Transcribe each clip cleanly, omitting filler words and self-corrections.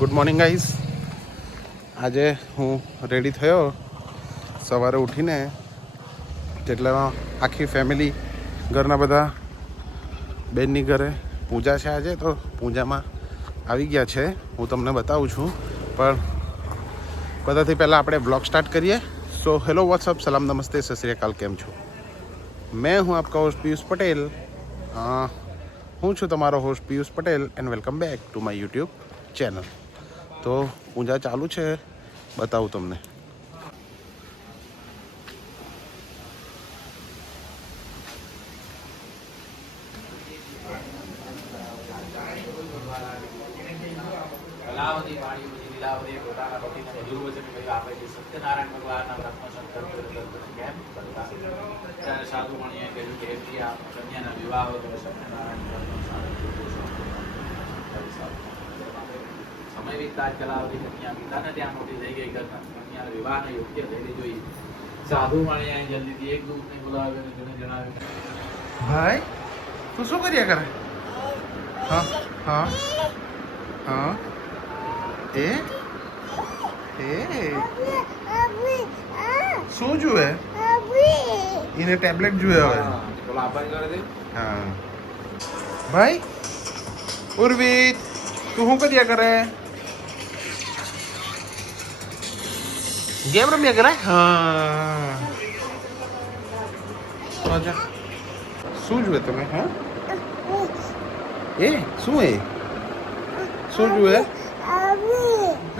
Good morning guys. આજે હું ready થયો સવારે ઉઠીને, જેટલા આખી ફેમિલી ઘરના બધા બેનની ઘરે પૂજા છે આજે, તો પૂજામાં આવી ગયા છે. હું તમને બતાવું છું, પણ બધાથી પહેલાં આપણે બ્લોગ સ્ટાર્ટ કરીએ. સો હેલો, વોટ્સઅપ, સલામ, નમસ્તે, સત શ્રી અકાલ, કેમ છો? મેં હું આપકા હોસ્ટ પિયુષ પટેલ. હું છું તમારો host Piyush Patel and welcome back to my YouTube channel. તો પૂજા ચાલુ છે, બતાવું તમને. સત્યનારાયણ ભગવાનના બ્રહ્મશંકર સાધુ મણીએ કહ્યું કે કન્યાના વિવાહ સમય વિસ્તાર ચલાવતી કન્યા પિતાને ત્યાં મોટી થઈ ગઈ, કન્યાના વિવાહને યોગ્ય થયેલી જોઈ. સાધુ મણીએ જલ્દીથી એક દૂતને બોલાવ્યો અને તેને જણાવ્યું, ભાઈ તું શું કર્યા કરે? હા હા હા એ શું જુએ? એને ટેબ્લેટ જુએ હવે. હા ભાઈ ઉર્વિત, તું શું કર્યા કરે? ગેમ રમ્યા કરે? હા શું જુએ તમે? હા એ શું શું જુએ?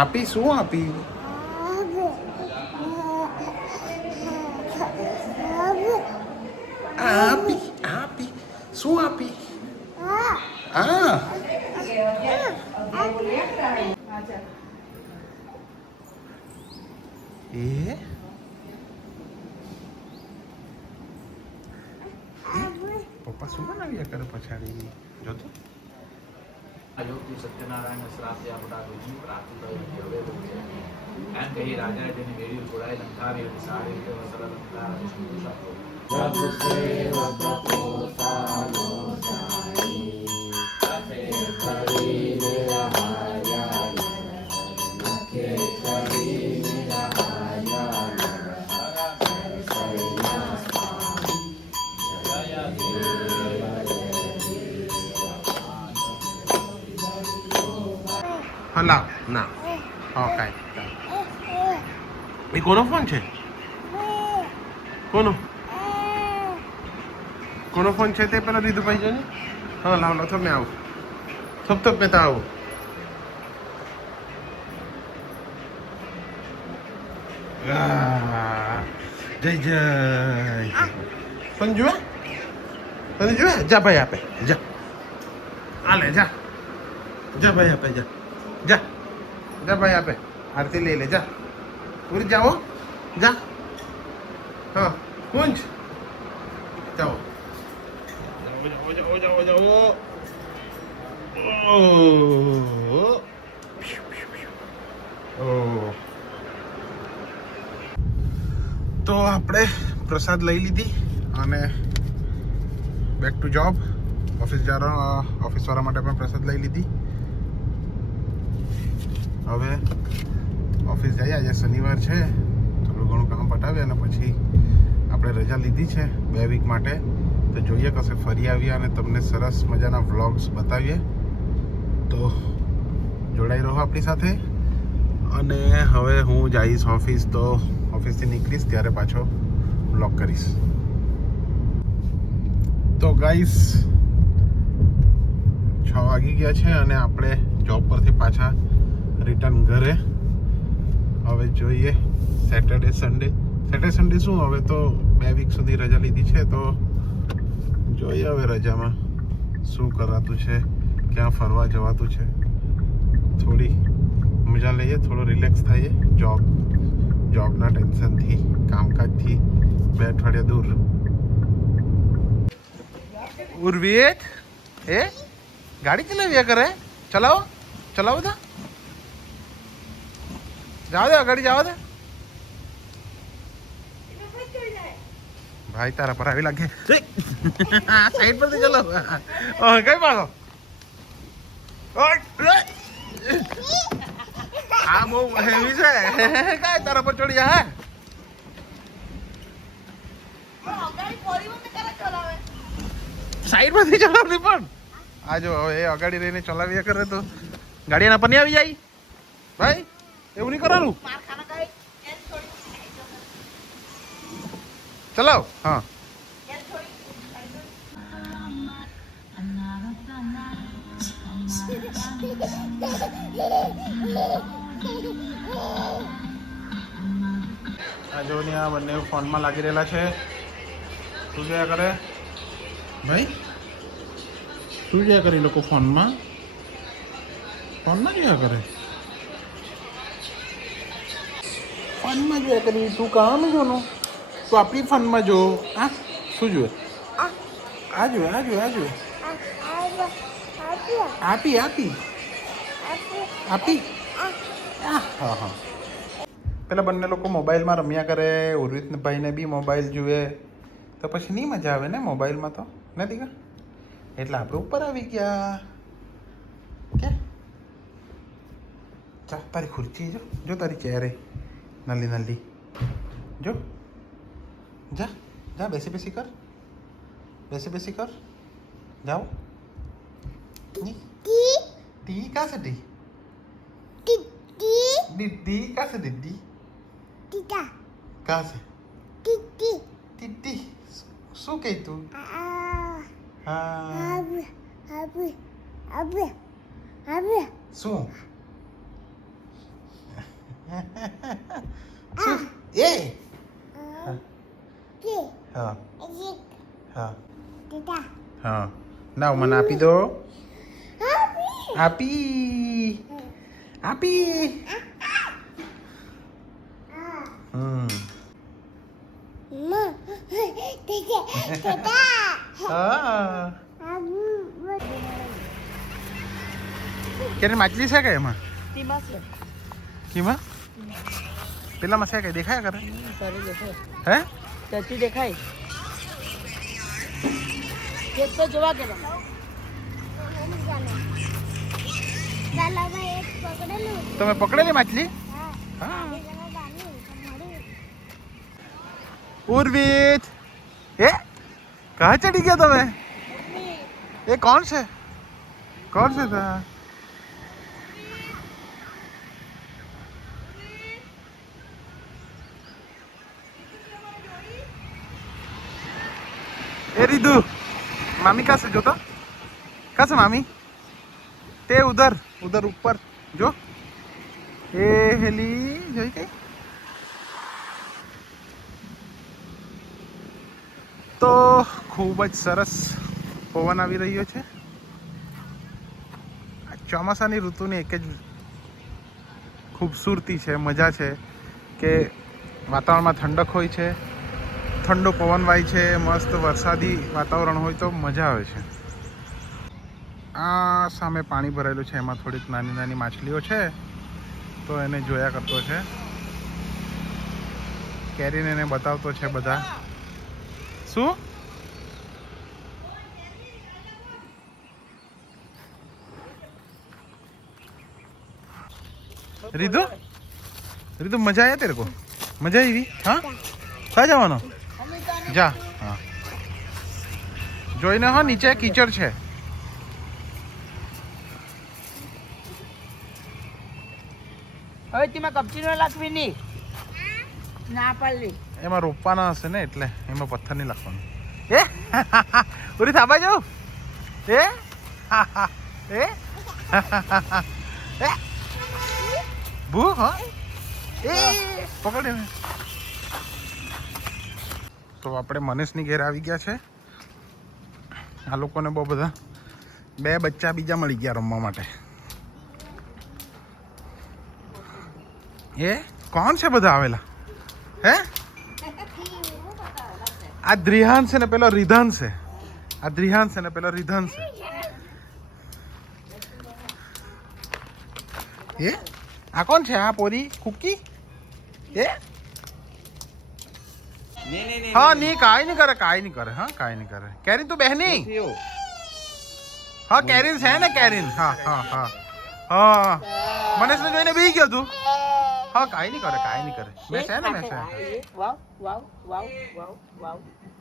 આપી શું આપી? આપી આપી શું આપી? હા એ પપ્પા શું બનાવ્યા કરે પછાડી? જોતો અયોગ્ય સત્યનારાયણ શ્રાપ આપણા રોજની પ્રાપ્તિ થઈ હવે એમ કહી રાજાએ તેની વેડી જોડાઈ લંકાવી અને સારી રીતે વસર લંકા અને સંતોષ આપ્યો. હલા ના હા કાંઈ એ કોનો ફોન છે? કોનો કોનો ફોન છે તે પેલા દીધું ભાઈ જોને. હા લાવ લો, મેં આવું થપ મેં તો આવું. જય જય તને જુએ? તને જુએ? જા ભાઈ આપે, જા હાલે, જા જા ભાઈ આપે, જા જા જા ભાઈ આપે. આરતી લઈ લે, જા ઉરી જાઓ, જા. હા કુંજ જાઓ, જાઓ જાઓ જાઓ. તો આપણે પ્રસાદ લઈ લીધી અને બેક ટુ જોબ. ઓફિસવાળા માટે પણ પ્રસાદ લઈ લીધી. હવે ઓફિસ જઈએ. આજે શનિવાર છે, થોડું ઘણું કામ પટાવીએ અને પછી આપણે રજા લીધી છે 2 વીક માટે. તો જોઈએ કશે ફરી આવીએ અને તમને સરસ મજાના વ્લોગ્સ બતાવીએ. તો જોડાઈ રહો આપણી સાથે. અને હવે હું જઈશ ઓફિસ, તો ઓફિસથી નીકળીશ ત્યારે પાછો વ્લોગ કરીશ. તો ગાઈસ 6 વાગી ગયા છે અને આપણે જોબ પરથી પાછા રિટર્ન ઘરે. હવે જોઈએ સેટરડે સન્ડે શું, હવે તો 2 વીક સુધી રજા લીધી છે, તો જોઈએ હવે રજામાં શું કરાતું છે, ક્યાં ફરવા જવાતું છે. થોડી મજા લઈએ, થોડો રિલેક્સ થઈએ જોબના ટેન્શનથી, કામકાજથી 2 અઠવાડિયા દૂર. ઉર્વિત એ ગાડી ચલાવ્યા કરે? ચલાવો તો જાઓ દે, ગાડી જવા દે. ભાઈ તારા પર આવી લાગે. સાઈડ પરથી ચલો. કઈ પાડો? આ બહુ હેવી છે કાંઈ તારા પર ચડી હે સાઈડ માંથી ચલાવવી પણ આ જો હવે એ અગાડી રહીને ચલાવ્યા કરે તો ગાડીના પર નહીં આવી જાય ભાઈ એવું નહીં કરવાનું ચલાવ હા આ જો ને આ બંને ફોનમાં લાગી રહેલા છે શું જોયા કરે ભાઈ શું જોયા કરે એ લોકો ફોનમાં જોયા કરે ફોનમાં જોયા કરી તું કામ જોનું તું આપણી ફોનમાં જો આ શું જોવે આ જોવે આપી હા હા પેલા બંને લોકો મોબાઈલમાં રમ્યા કરે ઉર્વિતભાઈને બી મોબાઈલ જુએ તો પછી નહીં મજા આવે ને મોબાઈલમાં તો નથી કા એટલે આપણે ઉપર આવી ગયા કે ચા તારી ખુરચી જો તારી ચેરે નલી જો જા બેસી કર જાઓ टी कहाँ से टी टी कहाँ से दीदी कहाँ से टीटी શું કહી તું શું એ હા હા ના મને આપી દો આપી ક્યારે માછલી છે કે એમાં કીમાં પેલામાં છે કે દેખાય કરે હે ચાચી દેખાય કે તો જોવા કે તમે પકડેલી માછલી ઉર્વિત એ कहाँ चढ़ी गया તમે ये कौन से था ए रिदू मामी कहाँ से जो तो कहाँ से मामी ते उधर ऊपर जो ए हेली જોઈ કઈ તો ખૂબ જ સરસ પવન આવી રહ્યો છે આ ચોમાસાની ઋતુની એક જ ખૂબસૂરતી છે મજા છે કે વાતાવરણમાં ઠંડક હોય છે ઠંડો પવન વાય છે મસ્ત વરસાદી વાતાવરણ હોય તો મજા આવે છે આ સામે પાણી ભરાયેલું છે એમાં થોડીક નાની નાની માછલીઓ છે તો એને જોયા કરતો છે કેરીને એને બતાવતો છે બધા શું रिदू मजा आया तेरे को मजा आई हाँ कहाँ જવાનો જા હા જોઈને હા નીચે કીચડ છે હવે તેમાં કપચી ન લાગવી નહીં ના પાડલી એમાં રોપવાના હશે ને એટલે એમાં પથ્થર નહીં લાગવાનું એ પૂરી થાબા જાઉં એ ભૂ હા એ પકડ એને તો આપણે મનીષની ઘેર આવી ગયા છે આ લોકોને બહુ બધા 2 બચ્ચા બીજા મળી ગયા રમવા માટે એ કોણ છે બધા આવેલા હે આ દ્રિહાન છે ને પેલો રિધાન છે આ દ્રિહાન છે ને પેલો રિધાન છે એ આ કોણ છે આ પોરી કુકી એ हाँ नहीं काई नहीं करे हाँ काई नहीं करे कैरिन तू बहनी हाँ कैरिन है ना कैरिन हाँ हाँ हाँ हाँ મનેશને જોઈને બેહી ગયો તું હા કાઈ નહીં કરે મેં છે ને મેં છે વાવ વાવ વાવ વાવ વાવ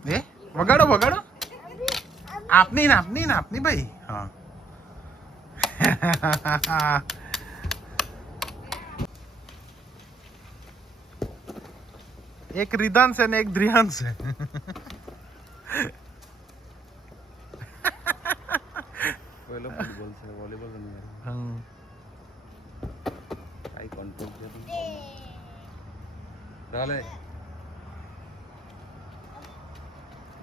એ વગાડો આપની ભાઈ હા એક રિદાન છે ને એક ધ્રિયાન છે पहिलं फुटबॉल છે વોલીબોલ નહીં આઈ કોન્ટ્રોલ છે ચાલે